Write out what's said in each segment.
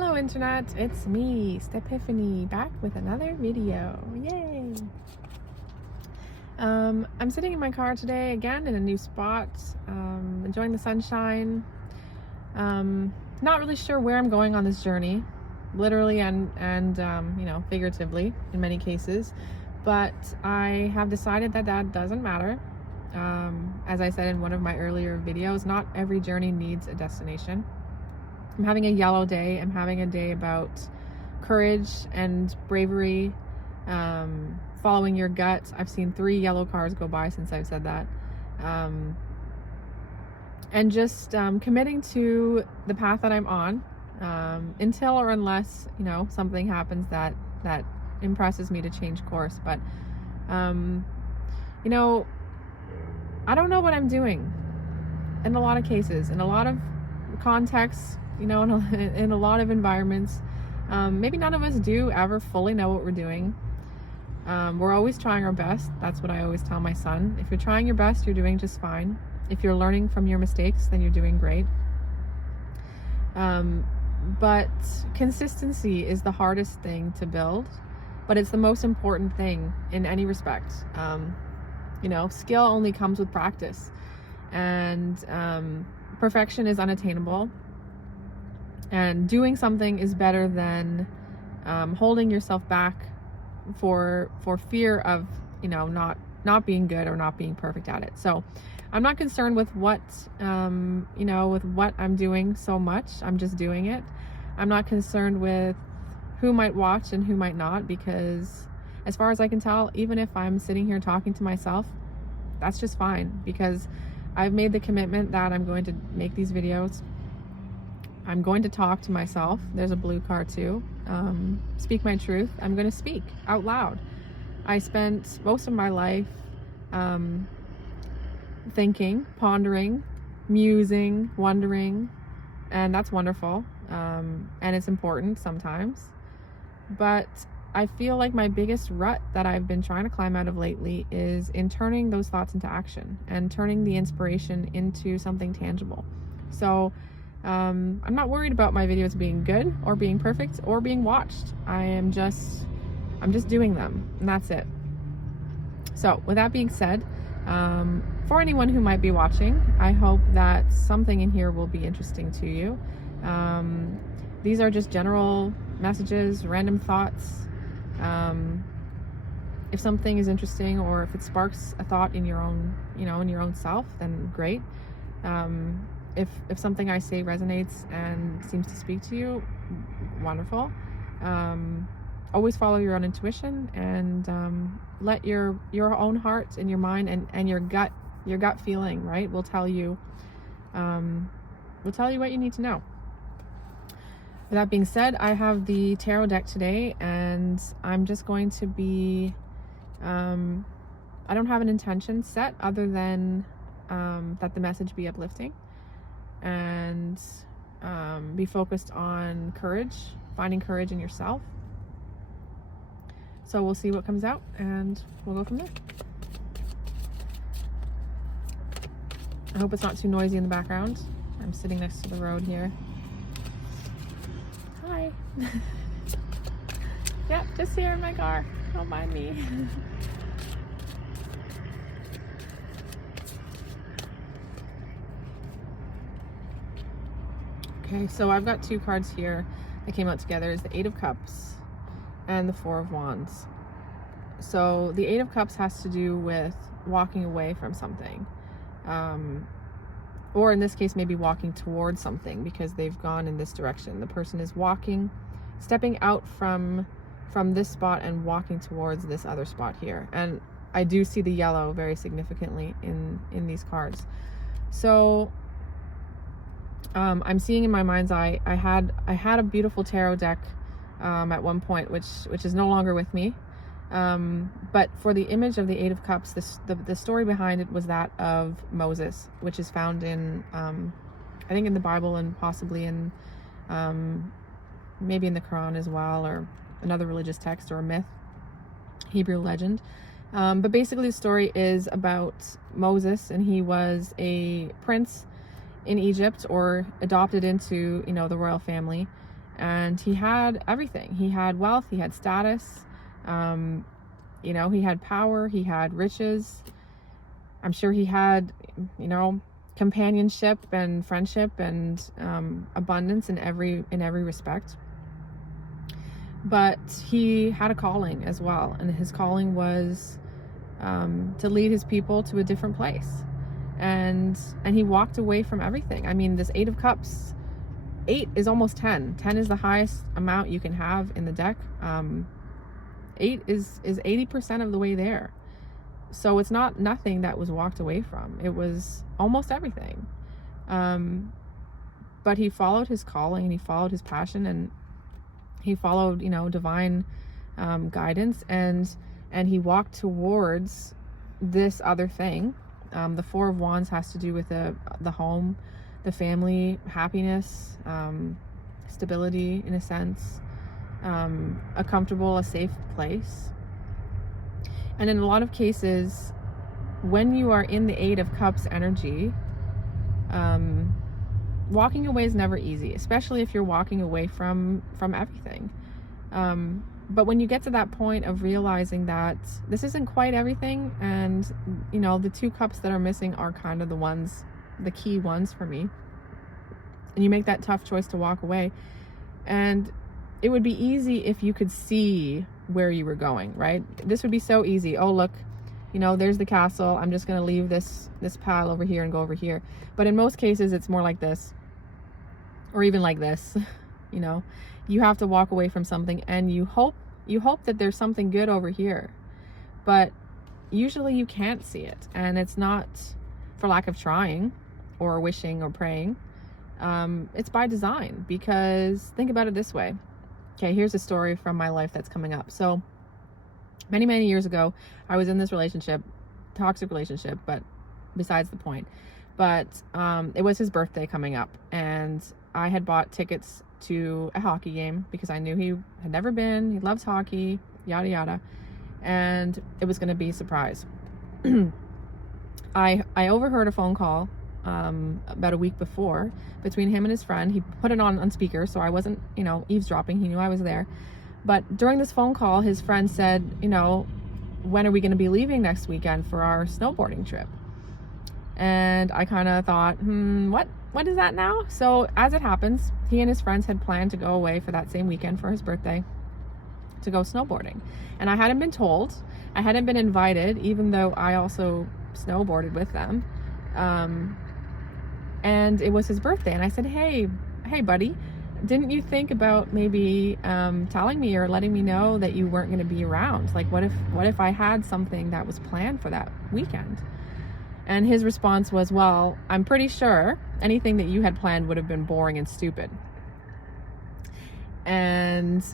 Hello Internet, it's me, Stepiphany, back with another video. Yay! I'm sitting in my car today again in a new spot, enjoying the sunshine. Not really sure where I'm going on this journey, literally and figuratively in many cases, but I have decided that that doesn't matter. As I said in one of my earlier videos, not every journey needs a destination. I'm having a yellow day. I'm having a day about courage and bravery, following your gut. I've seen 3 yellow cars go by since I've said that. And just committing to the path that I'm on, until or unless, something happens that impresses me to change course. But, I don't know what I'm doing in a lot of cases, in a lot of contexts, in a lot of environments. Maybe none of us do ever fully know what we're doing. We're always trying our best. That's what I always tell my son. If you're trying your best, you're doing just fine. If you're learning from your mistakes, then you're doing great. But consistency is the hardest thing to build, but it's the most important thing in any respect. Skill only comes with practice, and perfection is unattainable. And doing something is better than holding yourself back for fear of not being good or not being perfect at it. So I'm not concerned with what with what I'm doing so much. I'm just doing it. I'm not concerned with who might watch and who might not, because as far as I can tell, even if I'm sitting here talking to myself, that's just fine, because I've made the commitment that I'm going to make these videos. I'm going to talk to myself. There's a blue car too. Speak my truth. I'm going to speak out loud. I spent most of my life thinking, pondering, musing, wondering, and that's wonderful. And it's important sometimes. But I feel like my biggest rut that I've been trying to climb out of lately is in turning those thoughts into action and turning the inspiration into something tangible. So I'm not worried about my videos being good or being perfect or being watched. I'm just doing them, and that's it. So with that being said, for anyone who might be watching, I hope that something in here will be interesting to you. These are just general messages, random thoughts. If something is interesting, or if it sparks a thought in your own, in your own self, then great. If something I say resonates and seems to speak to you, wonderful. Always follow your own intuition, and let your own heart and your mind and your gut feeling, right, will tell you what you need to know. With that being said, I have the tarot deck today, and I'm just going to be I don't have an intention set other than that the message be uplifting and be focused on courage, finding courage in yourself. So we'll see what comes out, and we'll go from there. I hope it's not too noisy in the background. I'm sitting next to the road here. Hi. Yep, just here in my car. Don't mind me. Okay, so I've got 2 cards here that came out together. Is the 8 of Cups and the 4 of Wands. So the 8 of Cups has to do with walking away from something, or in this case maybe walking towards something, because they've gone in this direction. The person is stepping out from this spot and walking towards this other spot here. And I do see the yellow very significantly in these cards. So I'm seeing in my mind's eye, I had a beautiful tarot deck at one point, which is no longer with me. But for the image of the 8 of Cups, the story behind it was that of Moses, which is found in I think in the Bible, and possibly in maybe in the Quran as well, or another religious text or a myth, Hebrew legend. But basically the story is about Moses, and he was a prince in Egypt, or adopted into, the royal family. And he had everything. He had wealth, he had status, you know, he had power, he had riches. I'm sure he had, you know, companionship and friendship and abundance in every respect. But he had a calling as well, and his calling was to lead his people to a different place. And he walked away from everything. I mean, this 8 of Cups, 8 is almost 10. 10 is the highest amount you can have in the deck. 8 is 80% of the way there. So it's not nothing that was walked away from. It was almost everything. But he followed his calling, and he followed his passion, and he followed, you know, divine guidance, and he walked towards this other thing. The 4 of Wands has to do with the home, the family, happiness, stability in a sense, a comfortable, a safe place. And in a lot of cases, when you are in the 8 of Cups energy, walking away is never easy, especially if you're walking away from everything. But when you get to that point of realizing that this isn't quite everything, and you know, the 2 cups that are missing are kind of the key ones for me, and you make that tough choice to walk away. And it would be easy if you could see where you were going, right? This would be so easy. Oh, look, you know, there's the castle. I'm just going to leave this pile over here and go over here. But in most cases, it's more like this, or even like this. You know, you have to walk away from something, and you hope that there's something good over here, but usually you can't see it. And it's not for lack of trying or wishing or praying. It's by design, because think about it this way. Okay, here's a story from my life that's coming up. So many years ago, I was in this relationship, toxic relationship, but besides the point. But it was his birthday coming up, and I had bought tickets to a hockey game because I knew he had never been. He loves hockey, yada yada, and it was going to be a surprise. I overheard a phone call about a week before between him and his friend. He put it on speaker, so I wasn't, you know, eavesdropping. He knew I was there. But during this phone call, his friend said, you know, when are we going to be leaving next weekend for our snowboarding trip? And I kind of thought, what is that now? So as it happens, he and his friends had planned to go away for that same weekend for his birthday to go snowboarding. And I hadn't been told. I hadn't been invited, even though I also snowboarded with them. And it was his birthday. And I said, hey buddy, didn't you think about maybe telling me or letting me know that you weren't going to be around? Like, what if I had something that was planned for that weekend? And his response was, well, I'm pretty sure anything that you had planned would have been boring and stupid. And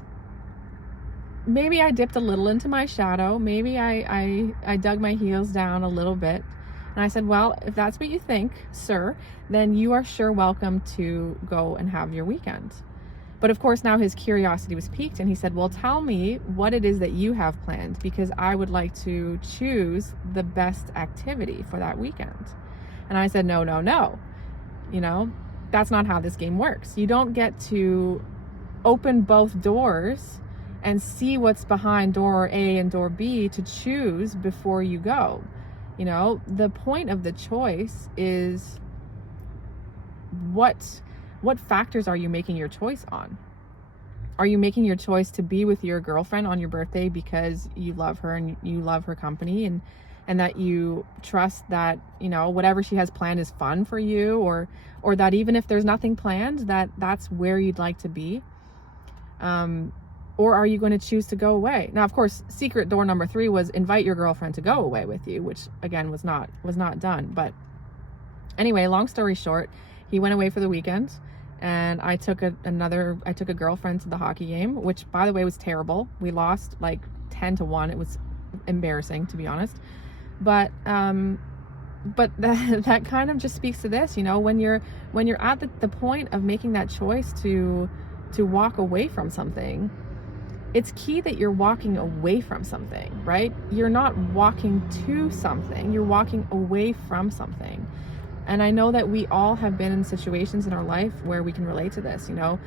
maybe I dipped a little into my shadow. Maybe I dug my heels down a little bit. And I said, well, if that's what you think, sir, then you are sure welcome to go and have your weekend. But of course, now his curiosity was piqued, and he said, well, tell me what it is that you have planned, because I would like to choose the best activity for that weekend. And I said, no. You know, that's not how this game works. You don't get to open both doors and see what's behind door A and door B to choose before you go. You know, the point of the choice is what factors are you making your choice on? Are you making your choice to be with your girlfriend on your birthday because you love her and you love her company, and that you trust that, you know, whatever she has planned is fun for you, or that even if there's nothing planned, that's where you'd like to be? Or are you going to choose to go away? Now, of course, secret door number 3 was invite your girlfriend to go away with you, which again was not done. But anyway, long story short, he went away for the weekend, and I took a girlfriend to the hockey game, which by the way was terrible. We lost like 10-1. It was embarrassing, to be honest. But that kind of just speaks to this, you know, when you're at the point of making that choice to walk away from something, it's key that you're walking away from something, right? You're not walking to something, you're walking away from something. And I know that we all have been in situations in our life where we can relate to this, you know.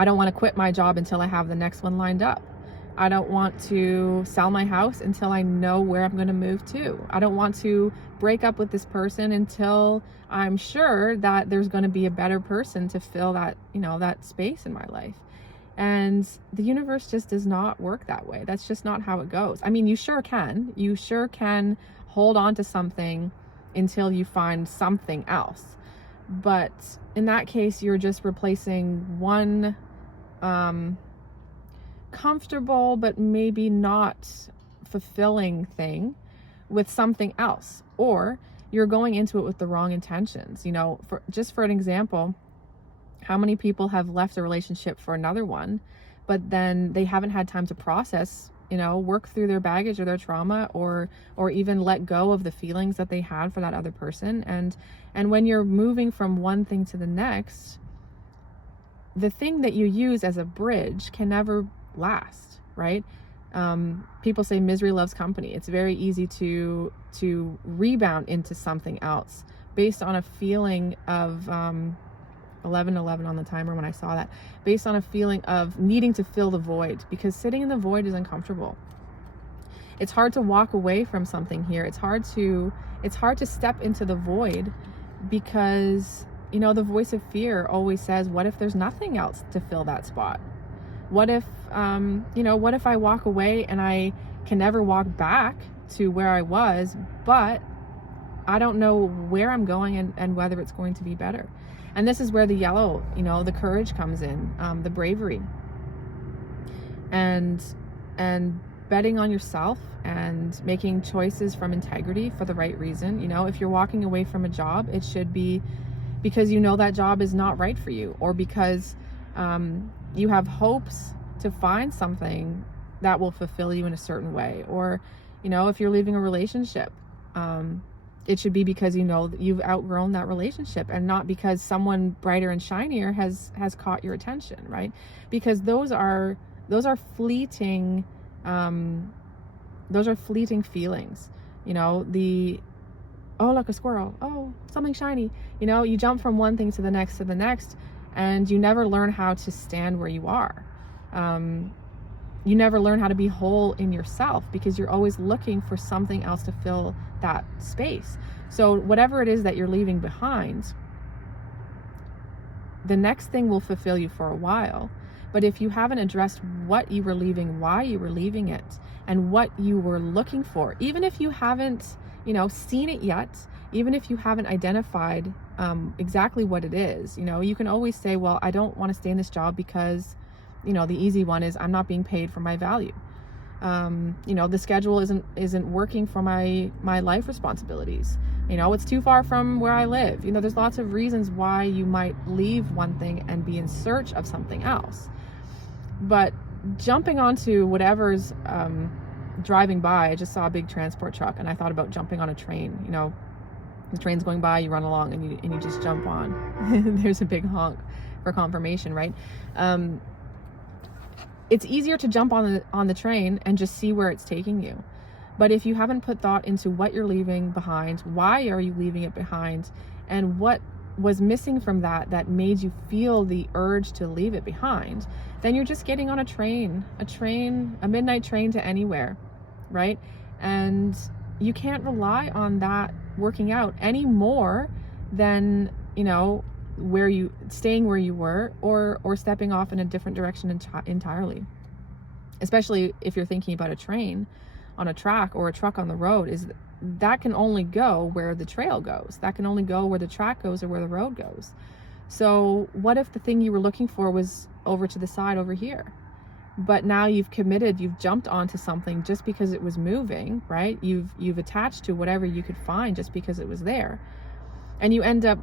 I don't want to quit my job until I have the next one lined up. I don't want to sell my house until I know where I'm going to move to. I don't want to break up with this person until I'm sure that there's going to be a better person to fill that, that space in my life. And the universe just does not work that way. That's just not how it goes. I mean, you sure can. You sure can hold on to something until you find something else. But in that case, you're just replacing one comfortable but maybe not fulfilling thing with something else, or you're going into it with the wrong intentions. For an example, how many people have left a relationship for another one, but then they haven't had time to process, work through their baggage or their trauma, or even let go of the feelings that they had for that other person. And when you're moving from one thing to the next, the thing that you use as a bridge can never last, right? People say misery loves company. It's very easy to rebound into something else based on a feeling of 11:11 on the timer when I saw that, based on a feeling of needing to fill the void, because sitting in the void is uncomfortable. It's hard to walk away from something here. It's hard to step into the void, because the voice of fear always says, what if there's nothing else to fill that spot? What if what if I walk away and I can never walk back to where I was, but I don't know where I'm going and whether it's going to be better. And this is where the yellow, the courage comes in, the bravery, and betting on yourself and making choices from integrity for the right reason. If you're walking away from a job, it should be because that job is not right for you, or because you have hopes to find something that will fulfill you in a certain way. Or, if you're leaving a relationship, it should be because that you've outgrown that relationship, and not because someone brighter and shinier has caught your attention, right? Because those are fleeting feelings. Oh, look, a squirrel, oh, something shiny. You jump from one thing to the next, and you never learn how to stand where you are. You never learn how to be whole in yourself, because you're always looking for something else to fill that space. So whatever it is that you're leaving behind, the next thing will fulfill you for a while. But if you haven't addressed what you were leaving, why you were leaving it, and what you were looking for, even if you haven't, seen it yet, even if you haven't identified exactly what it is, you can always say, well, I don't want to stay in this job because, the easy one is I'm not being paid for my value. The schedule isn't working for my life responsibilities. It's too far from where I live. There's lots of reasons why you might leave one thing and be in search of something else. But jumping onto whatever's driving by, I just saw a big transport truck, and I thought about jumping on a train. The train's going by, you run along, and you just jump on. There's a big honk for confirmation, right? It's easier to jump on the train and just see where it's taking you. But if you haven't put thought into what you're leaving behind, why are you leaving it behind, and what was missing from that made you feel the urge to leave it behind, then you're just getting on a midnight train to anywhere, right? And you can't rely on that working out any more than, staying where you were, or stepping off in a different direction entirely. Especially if you're thinking about a train on a track or a truck on the road, that can only go where the trail goes. That can only go where the track goes or where the road goes. So what if the thing you were looking for was over to the side over here? But now you've committed, you've jumped onto something just because it was moving, right? You've attached to whatever you could find just because it was there. And you end up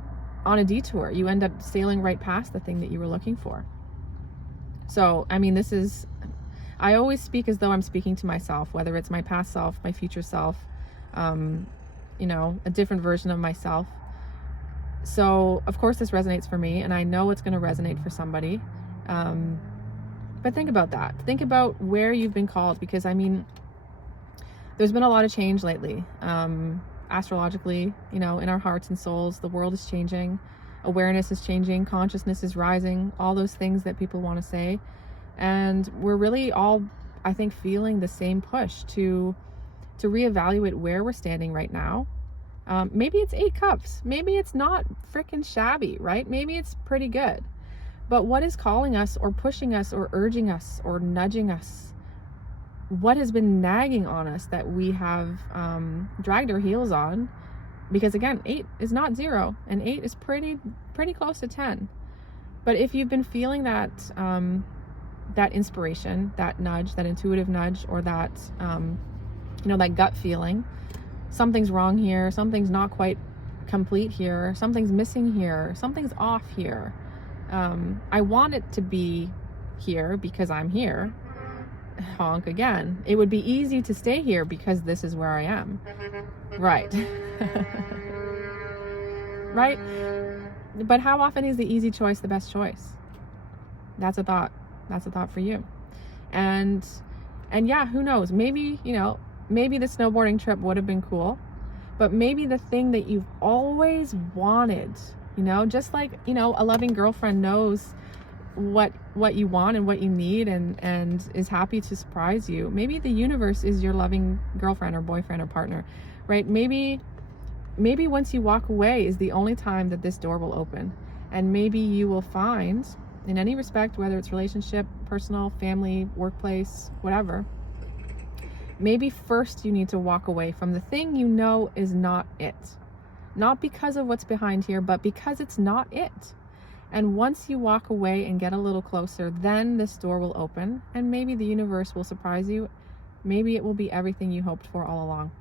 on a detour. You end up sailing right past the thing that you were looking for. So, I always speak as though I'm speaking to myself, whether it's my past self, my future self, a different version of myself. So, of course, this resonates for me, and I know it's going to resonate for somebody. But think about that. Think about where you've been called, because, there's been a lot of change lately. Astrologically, in our hearts and souls, the world is changing. awareness is changing, consciousness is rising, all those things that people want to say. And we're really all, I think, feeling the same push to reevaluate where we're standing right now. Maybe it's 8 cups. Maybe it's not freaking shabby, right? Maybe it's pretty good. But what is calling us or pushing us or urging us or nudging us? What has been nagging on us that we have dragged our heels on? Because again, 8 is not 0, and 8 is pretty close to 10. But if you've been feeling that that inspiration, that nudge, that intuitive nudge, or that that gut feeling, something's wrong here, something's not quite complete here, something's missing here, something's off here. I want it to be here because I'm here. Honk again. It would be easy to stay here because this is where I am. Right. Right? But how often is the easy choice the best choice? That's a thought. That's a thought for you. And yeah, who knows? Maybe, maybe the snowboarding trip would have been cool, but maybe the thing that you've always wanted, just like, a loving girlfriend knows what you want and what you need and is happy to surprise you. Maybe the universe is your loving girlfriend or boyfriend or partner, right? Maybe once you walk away is the only time that this door will open. And maybe you will find, in any respect, whether it's relationship, personal, family, workplace, whatever, maybe first you need to walk away from the thing is not it. Not because of what's behind here, but because it's not it. And once you walk away and get a little closer, then this door will open, and maybe the universe will surprise you. Maybe it will be everything you hoped for all along.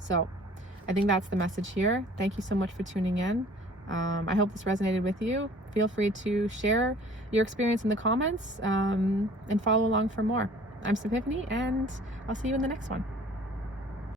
So I think that's the message here. Thank you so much for tuning in. I hope this resonated with you. Feel free to share your experience in the comments and follow along for more. I'm Epiphany, and I'll see you in the next one.